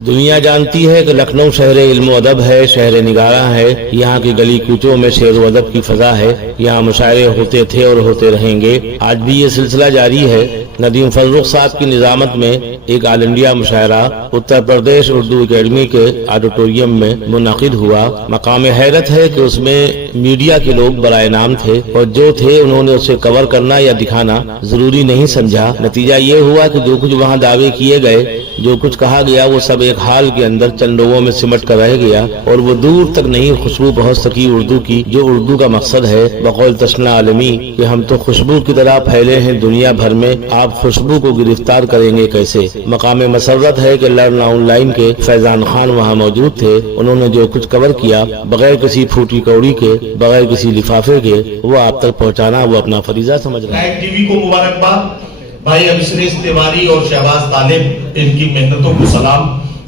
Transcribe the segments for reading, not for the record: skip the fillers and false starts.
दुनिया जानती है कि लखनऊ शहर इल्म अदब है, शहर निगारा है। यहाँ की गली कूचों में शेर व अदब की फजा है। यहाँ मुशायरे होते थे और होते रहेंगे। आज भी ये सिलसिला जारी है। नदीम फजलुक साहब की निजामत में एक all India मुशायरा Uttar Pradesh Urdu academy के ऑडिटोरियम में मुनक़िद हुआ। मकाम हैरत है कि उसमें मीडिया के लोग बराए नाम थे और जो थे उन्होंने उसे कवर करना या दिखाना जरूरी नहीं समझा। नतीजा ये हुआ कि जो कुछ वहाँ दावे किए गए, जो कुछ कहा गया, वो सब एक हाल के अंदर चंद लोगों में सिमट कर रह गया और वो दूर तक नहीं खुशबू पहुंच सकी उर्दू की, जो उर्दू का मकसद है। बकौल तस्ना आलमी कि हम तो खुशबू की तरह फैले हैं दुनिया भर में, आप खुशबू को गिरफ्तार करेंगे कैसे। मकाम मसरत है कि लर्न ऑनलाइन के फैजान खान वहाँ मौजूद थे। उन्होंने जो कुछ कवर किया बगैर किसी फूटी कौड़ी के, बगैर किसी लिफाफे के, वो आप तक पहुँचाना वो अपना फरीजा समझ रहा है। टीवी को मुबारकबाद। भाई अभिश्रेष तिवारी और शहबाज तालिब, इनकी मेहनतों को सलाम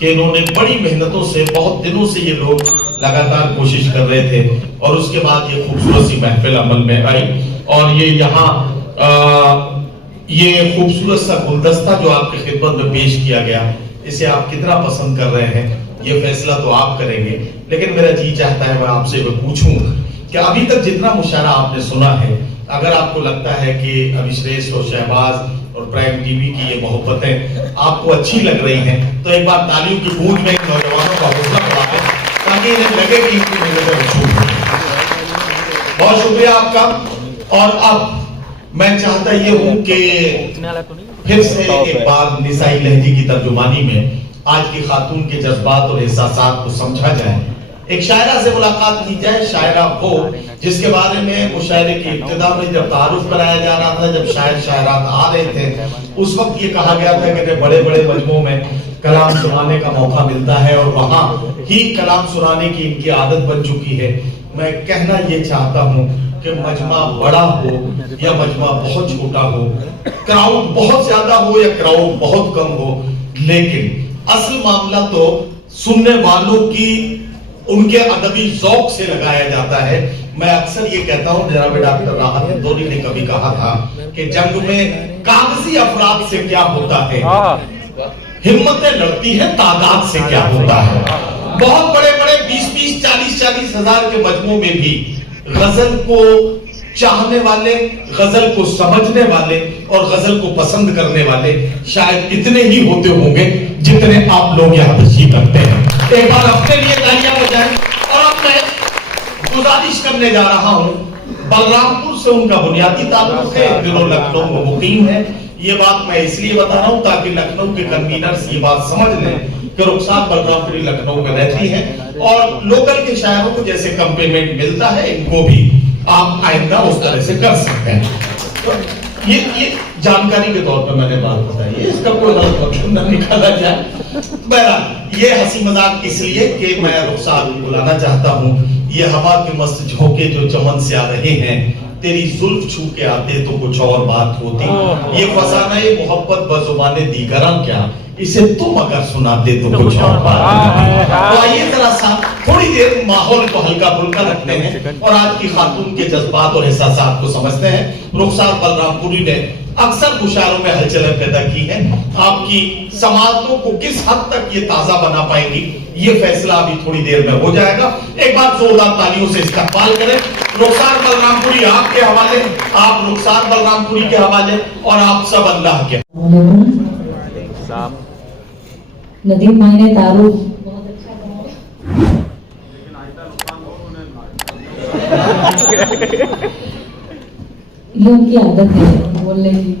कि इन्होंने बड़ी मेहनतों से, बहुत दिनों से ये लोग लगातार कोशिश कर रहे थे और उसके बाद ये खूबसूरत सी महफिल अमल में आई। और ये यहाँ ये खूबसूरत सा गुलदस्ता जो आपकी खिदमत में पेश किया गया, इसे आप कितना पसंद कर रहे हैं ये फैसला तो आप करेंगे। लेकिन मेरा जी चाहता है मैं आपसे पूछूं कि अभी तक जितना मुशायरा आपने सुना है, अगर आपको लगता है कि अभिश्रेष और शहबाज और प्राइम टीवी की ये मोहब्बतें आपको अच्छी लग रही हैं, तो एक बार तालियों की गूंज में नौजवानों का हौसला बढ़ाएं ताकि इन्हें लगे कि इनकी मेहनतें मशहूर हैं। बहुत शुक्रिया आपका। और अब मैं चाहता ये हूं कि फिर से एक बार निसाई लहजी की तर्जुमानी में आज की खातून के जज्बात और एहसासात को समझा जाए। एक शायरा से मुलाकात की जाए। शायरा वो जिसके बारे में मुशायरे की इब्तिदा में जब तारुफ कराया जा रहा था, जब शायर शायरात आ रहे थे, उस वक्त ये कहा गया था कि बड़े बड़े मजमों में कलाम सुनाने का मौका मिलता है और वहां ही कलाम सुनाने की इनकी आदत बन चुकी है। मैं कहना ये चाहता हूँ कि मजमा बड़ा हो या मजमा बहुत छोटा हो, क्राउड बहुत ज्यादा हो या क्राउड बहुत कम हो, लेकिन असल मामला तो सुनने वालों की उनके अदबी ज़ौक़ से लगाया जाता है। मैं अक्सर ये कहता हूँ, जनाब डॉक्टर राहत इंदौरी ने कभी कहा था कि जंग में कागजी अफराद से क्या होता है, हिम्मतें लड़ती हैं तादाद से क्या होता है। बहुत बड़े बड़े 20-20, 40-40 हजार के मजमू में भी गजल को चाहने वाले, गजल को समझने वाले और गजल को पसंद करने वाले शायद इतने ही होते होंगे जितने आप लोग यहाँ तशरीफ रखते हैं। एक बार अपने लिए तालियां बजाएं। और अब मैं गुजारिश करने जा रहा हूँ, बलरामपुर से उनका बुनियादी ताल्लुक है, दिनों लखनऊ में मुकीम है। ये बात मैं इसलिए बता रहा हूँ ताकि लखनऊ के कन्वीनर्स ये बात समझ लें कि रुखसार बलरामपुरी लखनऊ में रहती है और लोकल के शायरों को जैसे कम्प्लीमेंट मिलता है, इनको भी आप आइंदा उस तरह से कर सकते हैं। तो ये जानकारी के तौर पर मैंने बात बताई है, इसका कोई गलत मतलब न निकाला जाए। बहरहाल ये हंसी मजाक इसलिए कि मैं रुखसार बुलाना चाहता हूँ। ये हवा के मस्त झोंके जो चमन से आ रहे हैं, तेरी जुल्फ छू के आते तो कुछ और बात होती। ये फसाना ये मोहब्बत बजुबाने दीगरा क्या, इसे तुम अगर सुनाते तो कुछ और बात। तो आइए जरा सा थोड़ी देर माहौल को हल्का फुल्का रखते हैं और आज की खातून के जज्बात और एहसासात को समझते हैं। रुखसार बलरामपुरी ने अक्सर मुशायरों में हलचलें पैदा की है। आपकी समातों को किस हद तक ये ताजा बना पाएंगी, ये फैसला अभी थोड़ी देर में हो जाएगा। एक बार जोरदार तालियों से इस्तकबाल करें। रुखसार बलरामपुरी आपके हवाले, आप रुखसार बलरामपुरी के हवाले और आप सब अल्लाह के। नदीम भाई ने तारुफ बहुत अच्छा ये उनकी आदत है बोलने की।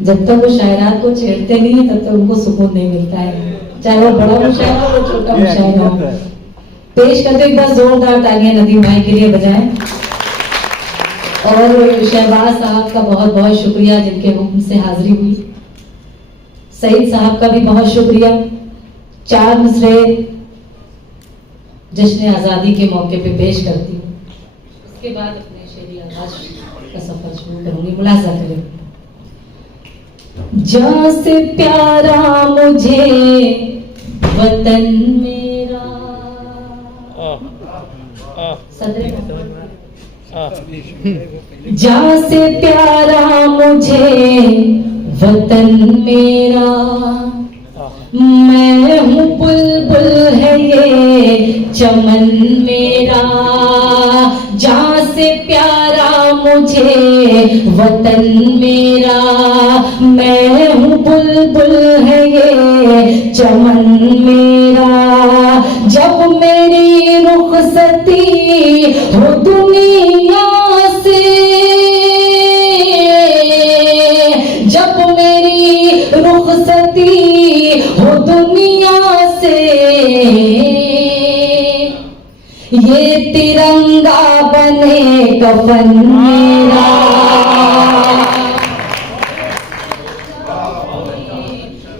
जब तक वो शायरात को छेड़ते नहीं है तब तक उनको सुकून नहीं मिलता है, चाहे वो बड़ा मुशायरा हो वो छोटा मुशायरा हो। पेश करते एक बार जोरदार तालियां नदीम भाई के लिए बजाएं। और शहबाज साहब का बहुत बहुत शुक्रिया जिनके हुक्म से हाजिरी हुई। सईद साहब का भी बहुत शुक्रिया। 4 मिसरे जश्न आज़ादी के मौके पे पेश करती हूँ, उसके बाद अपने शेरी आवाज का सफर शुरू करूंगी। मुलाजा करें। जा से प्यारा मुझे वतन मेरा, जा से प्यारा मुझे वतन मेरा, मैं हूँ बुलबुल है ये चमन मेरा, जहाँ से प्यारा मुझे वतन मेरा। मैं हूँ बुलबुल है ये चमन मेरा, जब मेरी रुखसती हो दुनिया से, जब मेरी रुखसती हो दुनिया से, ये तिरंगा बने कफन मेरा।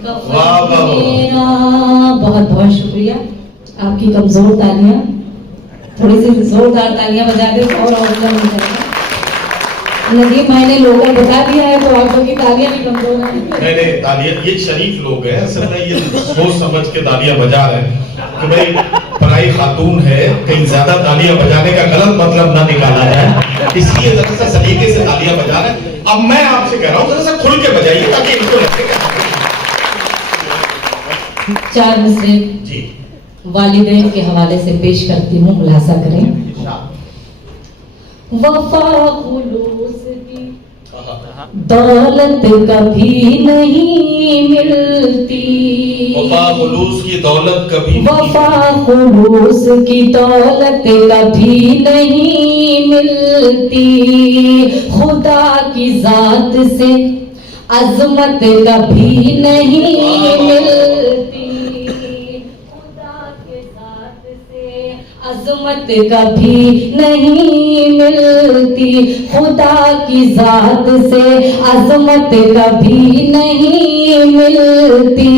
कफन मेरा। बहुत बहुत शुक्रिया, आपकी कमजोर तालियां, थोड़ी सी जोरदार तालियां बजा दे तो और हौसला मिल जाएगा। नदीम भाई ने लोगों बता दिया है तो आप लोग की तालियां भी कमजोर हैं। नहीं तालियां, ये शरीफ लोग हैं, असल में ये सोच समझ के तालियां बजा रहे हैं कि भाई पराई खातून है, कहीं ज्यादा तालियां बजाने का गलत मतलब ना निकाला जाए, इसलिए जरा सा सलीके से तालियां बजा रहे हैं। अब मैं आपसे कह रहा हूँ जरा सा खुल के बजाइए ताकि इनको लगे। चार मिसरे जी वालिदैन के हवाले से पेश करती हूँ, मुलाजा करें। वफा खुलूस की दौलत कभी नहीं मिलती, वफा खुलूस की दौलत कभी, वफा खुलूस की दौलत कभी नहीं मिलती, खुदा की जात से अजमत कभी नहीं मिलती, खुदा के जात से अजमत कभी नहीं मिलती, खुदा की जात से अजमत कभी नहीं मिलती।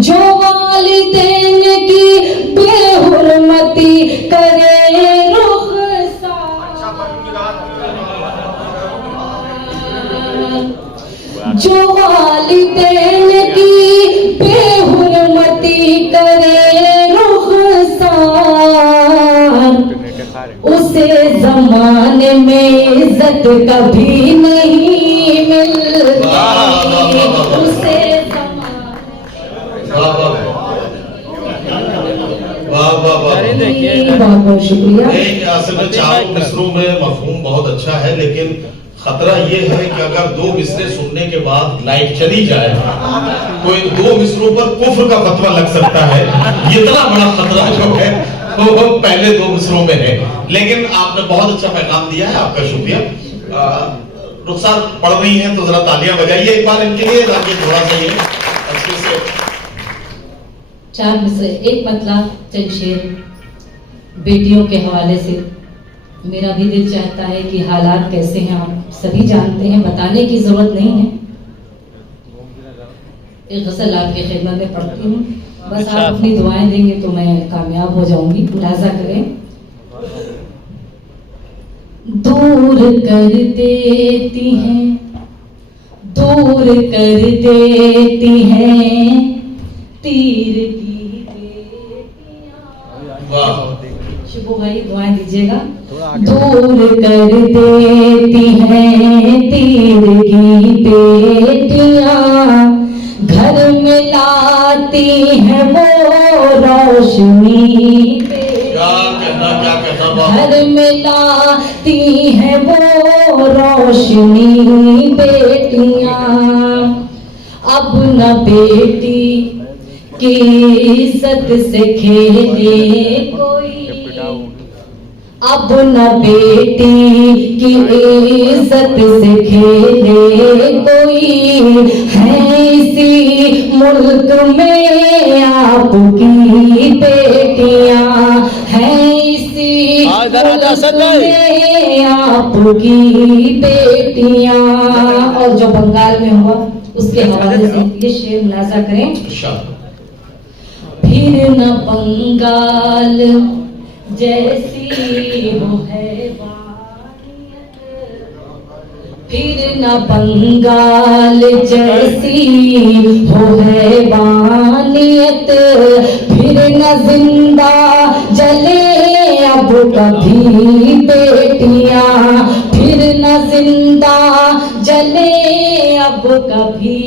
जो वालिदैन की बेहुरमती करे रुखसार, जो वालिदैन की बेहुरमती करे रुखसार, उसे जमाने में इज्जत कभी नहीं मिलती, उसे बहुत बहुत शुक्रिया। असल में चारों मिसरों में मफहूम बहुत अच्छा है, लेकिन खतरा ये है कि अगर दो मिसरे सुनने के बाद लाइट चली जाए तो इन दो मिसरों पर कुफ्र का फतवा लग सकता है। इतना बड़ा खतरा जो है वो पहले दो मिसरों में है। लेकिन आपने बहुत अच्छा पैगाम दिया है, आपका शुक्रिया। रुखसार पढ़ रही हैं तो जरा तालियां बजाइए एक बार इनके लिए, ताकि थोड़ा सा ये अच्छे से। चार मिसरे, एक मतलब चंद शेर बेटियों के हवाले से। मेरा भी दिल चाहता है कि हालात कैसे हैं आप सभी जानते हैं, बताने की जरूरत नहीं है। एक गजल आपकी खिदमत में पढ़ती हूँ, बस आप अपनी दुआएं देंगे तो मैं कामयाब हो जाऊंगी। मुलाजा करें। दूर कर देती हैं, दूर कर देती हैं तीर की बेटियां। शिबू भाई दुआएं दीजिएगा। दूर कर देती हैं तीर की बेटियां, घर में लाती हैं वो रोशनी, घर में लाती हैं वो रोशनी बेटियां। अब न बेटी की इज्जत से खेले कोई, अब न बेटी की इज्जत से खेले कोई, है इसी मुल्क में आपकी बेटियां, है इसी मुल्क में आपकी बेटियां। और जो बंगाल में हुआ उसके हवाले से ये शेर मुलाजा करें। फिर न बंगाल जैसी हो है वानियत, फिर न बंगाल जैसी हो है वानियत, फिर न जिंदा जले अब कभी बेटियां, फिर न जिंदा जले अब कभी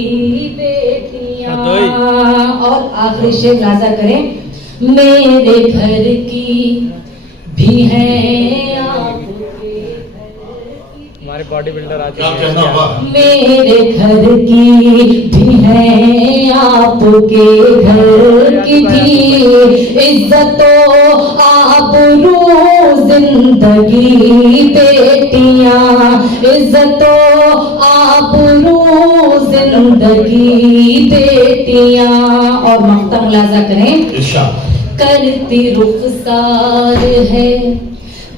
बेटियां। और आखिरी शेर लाजा करें, मेरे घर की भी है आपके हमारे बॉडी बिल्डर आज क्या कहना हुआ? मेरे घर की भी है आपके घर की भी इज्जतो आबरू जिंदगी बेटियां इज्जतो आबरू जिंदगी बेटियां। और मक्ता मुलाजा करें, इरशाद। करती रुखसार है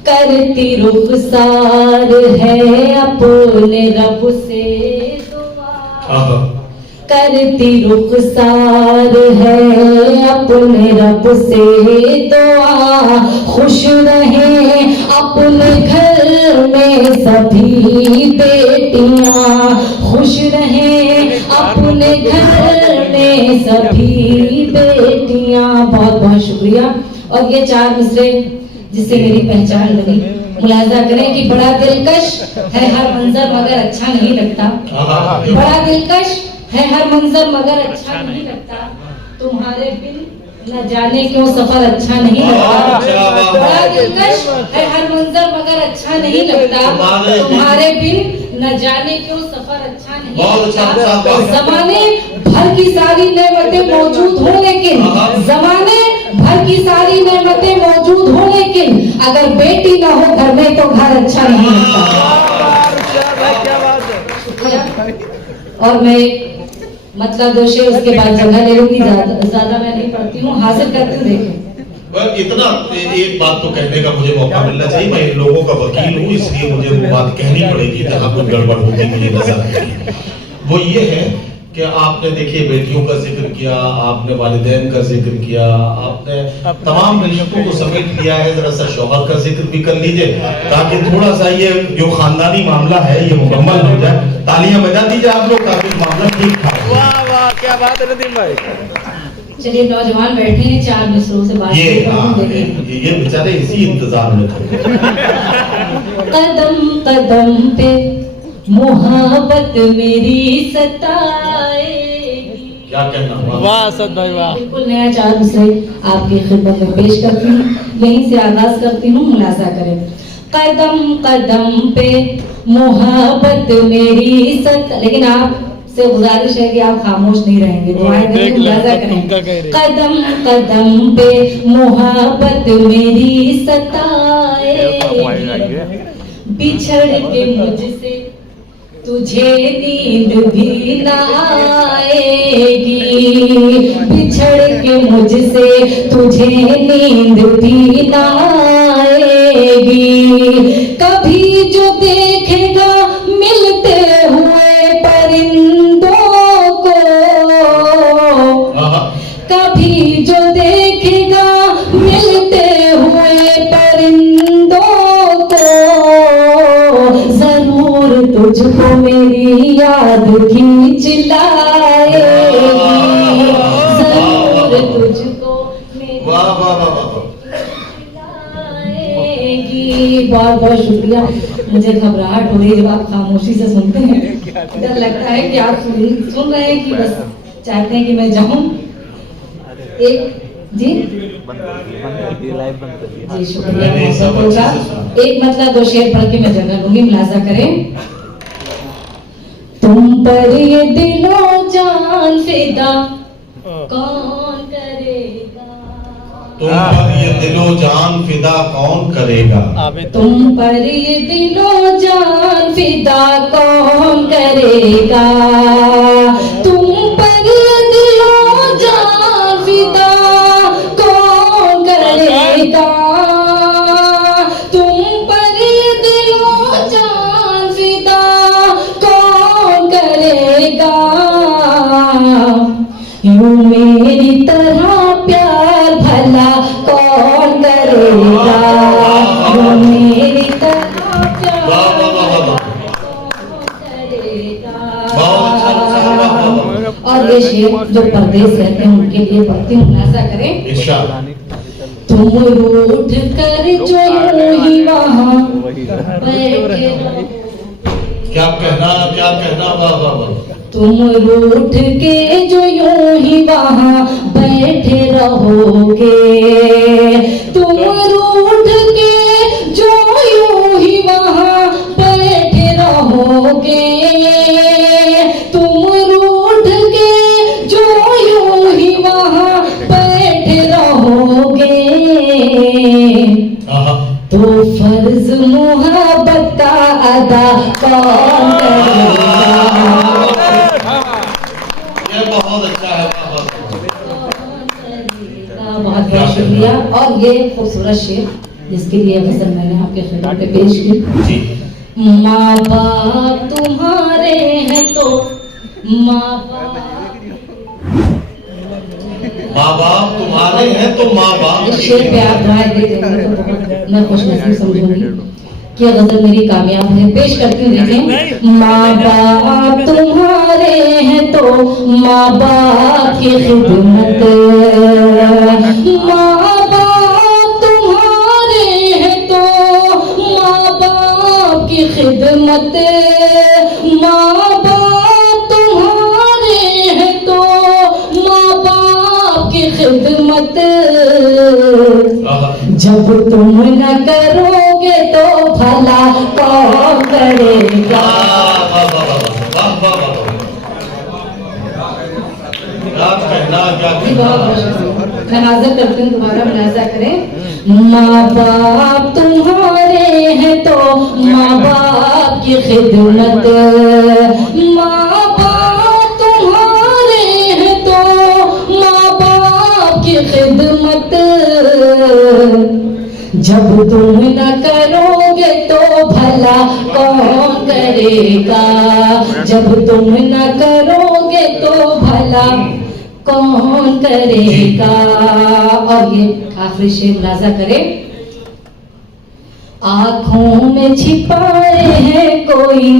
करती रुखसार है अपने रब से दुआ करती रुखसार है अपने रब से दुआ खुश रहे अपने घर में सभी बेटियां खुश रहे अपने घर में सभी बेटियां। बहुत बहुत शुक्रिया। और ये 4 मिसरे जिससे मेरी पहचान बनी, मुलाजा करें कि बड़ा दिलकश है हर मंजर मगर अच्छा नहीं लगता, बड़ा दिलकश है हर मंजर मगर अच्छा नहीं लगता, तुम्हारे बिन न जाने क्यों सफर अच्छा नहीं लगता, बड़ा दिलकश है हर मंजर मगर अच्छा नहीं लगता, तुम्हारे बिन न जाने क्यों सफर अच्छा नहीं लगता। जमाने भर की सारी नेमतें मौजूद हो लेकिन जमाने भर की सारी नेमतें मौजूद हो लेकिन अगर बेटी ना हो घर में तो घर अच्छा नहीं लगता। और मैं मतलब 2 शेर उसके बाद जगह ले लूंगी, ज्यादा मैं नहीं पढ़ती हूँ, हासिल करती हूँ। देखें इतना एक बात तो कहने का मुझे मौका मिलना चाहिए, मैं इन लोगों का वकील हूँ इसलिए मुझे वो बात कहनी पड़ेगी जहाँ कुछ गड़बड़ होती मुझे नजर आती है। वो ये है कि आपने देखिए बेटियों का जिक्र किया, आपने वालिदैन का जिक्र किया, आपने तमाम रिश्तों को समेट लिया है, जरा सा शौहर का जिक्र भी कर लीजिए ताकि थोड़ा सा ये जो खानदानी मामला है ये मुकम्मल हो जाए। तालियां बजा दीजिए आप लोग ताकि मामला ठीक ठाक। वाह वाह क्या बात है नदीम भाई। चलिए नौजवान बैठे हैं, 4 मिसरों से बात ये बेचारे इसी इंतजार में थे। कदम कदम पे मोहब्बत मेरी सताएगी। क्या कहना हुआ? वाह सद भाई वाह। बिल्कुल नया 4 मिसरे आपकी खिदमत में पेश करती हूँ, यहीं से आगाज करती हूँ, मुलाजा करें। कदम कदम पे मोहब्बत मेरी लेकिन आप से गुजारिश है कि आप खामोश नहीं रहेंगे, दुआएं करें, मुलाजा करें। कदम कदम पे मोहब्बत मेरी सताएगी, बिछड़ के मुझसे तुझे नींद भी ना आएगी, बिछड़ के मुझसे तुझे नींद भी ना आएगी। कभी जो देखेगा मिलते हुए परिंदों को, कभी जो देखेगा मिलते हुए परिंदों को, जरूर तुझको मेरी याद खींच लाएगी, जरूर तुझको मेरी बहुत बहुत शुक्रिया। मुझे घबराहट हो रही है जब आप खामोशी से सुनते हैं, डर लगता है कि आप सुन रहे हैं कि बस चाहते हैं कि मैं जाऊं। एक जी जी शुक्रिया। एक मतलब 2 शेर पढ़ के मैं जगह लूंगी, मुलाजा करें। तुम पर ये दिलो जान फिदा कौन करेगा, तुम पर ये दिलो जान फिदा कौन करेगा, तुम पर ये दिलो जान फिदा कौन करेगा, तुम पर ये दिलो जान फिदा कौन करेगा, तुम पर ये दिलो जान फिदा कौन करेगा, यूं मेरी तरह प्यार भला कौन करेगा, यूं मेरी तरह प्यार भला कौन करेगा। और ये शेर जो परदेश रहते हैं उनके लिए पढ़ती हूँ, ऐसा करें। तुम रूठ कर जो यूं ही वहाँ बैठे रहो, क्या कहना वाह वाह वाह। तुम रूठ के जो यूं ही वहां बैठे रहोगे, तुम रूठ के जो यूं ही वहां बैठे रहोगे, तुम रूठ के जो यूं ही वहां बैठे रहोगे, तो फर्ज मोहब्बत का अदा कौन करेगा। ये बहुत अच्छा है, बहुत बहुत शुक्रिया। और ये खूबसूरत शेर जिसके लिए गजल मैंने आपके खिदमत में पेश की। माँ बाप तुम्हारे हैं तो माँ बाप तुम्हारे हैं तो माँ बाप। इस शेर पे आप दुआएं दे देंगे तो बहुत मैं खुशनसीब समझूंगी कि गजल मेरी कामयाब है। पेश करती हूँ, देखिए। माँ बाप तुम्हारे हैं तो माँ बाप की खिदमत, माँ बाप तुम्हारे हैं तो माँ बाप की खिदमत, माँ बाप तुम्हारे हैं तो माँ बाप की खिदमत, जब तुम न करोगे तो भला कौन करेगा। मैं हाजिर करती हूँ, दोबारा मुलाजा करें। माँ बाप तुम्हारे हैं तो माँ बाप की खिदमत, माँ बाप तुम्हारे हैं तो माँ बाप की खिदमत, जब तुम न करोगे तो भला कौन करेगा, जब तुम न करोगे तो भला कौन करेगा। और ये आखिरी शेर मुलाजा करें। आंखों में छिपाए हैं कोई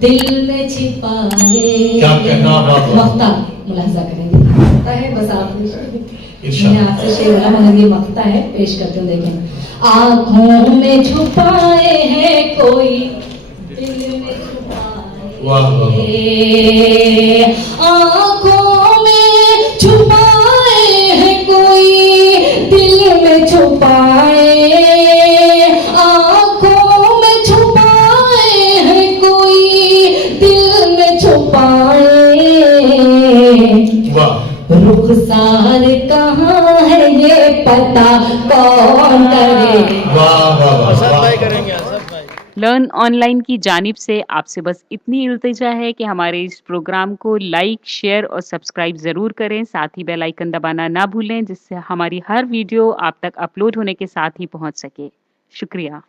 दिल में छिपाए, क्या कहना मफ्ता मुलाजा करेंगे, मफ्ता है बस मैंने आपसे शेर बोला मगर ये मफ्ता है, पेश करते हैं, देखें। आंखों में छुपाए हैं कोई दिल में छुपाए, आंखों में छुपाए हैं कोई दिल में छुपाए, आंखों में छुपाए हैं कोई दिल में छुपाए, रुखसार कहाँ है ये पता कौन करेगा। लर्न ऑनलाइन की जानिब से आपसे बस इतनी इल्तिजा है कि हमारे इस प्रोग्राम को लाइक, शेयर और सब्सक्राइब ज़रूर करें। साथ ही बेल आइकन दबाना ना भूलें, जिससे हमारी हर वीडियो आप तक अपलोड होने के साथ ही पहुंच सके। शुक्रिया।